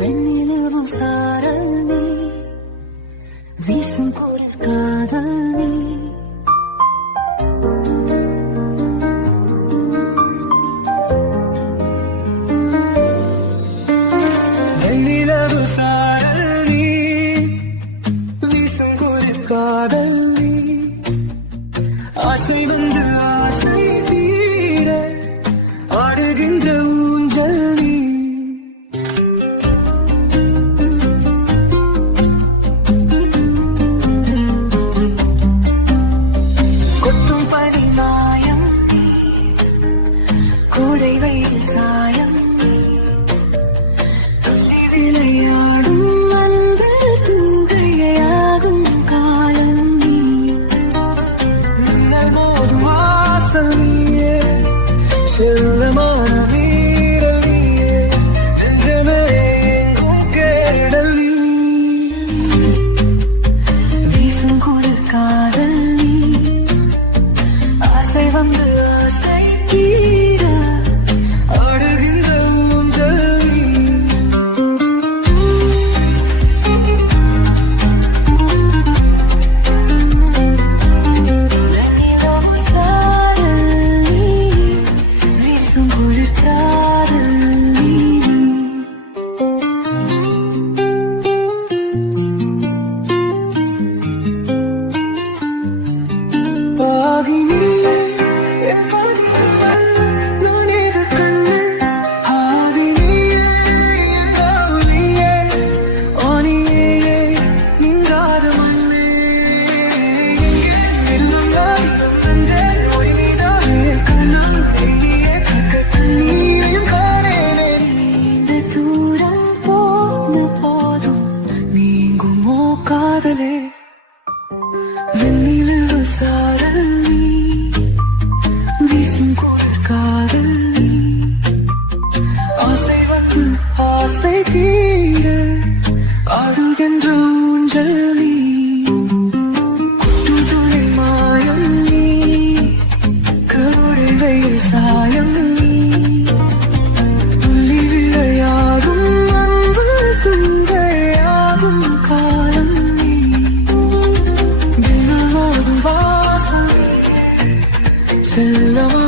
வெண்ணிலவும் சாரல் நீ வீசும் குளிர் காதல். நீ வெண்ணிலவு சாரல் நீ வீசும் குளிர் காதல். நீ ஆசை செல்லமான வீரல் நீயே நெஞ்சமே எங்கும் கேடல் நீ வீசும் குளிர் காதல் நீ ஆசை வந்து காதலே வெண்ணிலவு சாரல் நீ வீசும் குளிர் காதல். நீ ஆசை வந்து ஆசை தீர ஆடுகின்ற ஊஞ்சல். நீ Hello. love.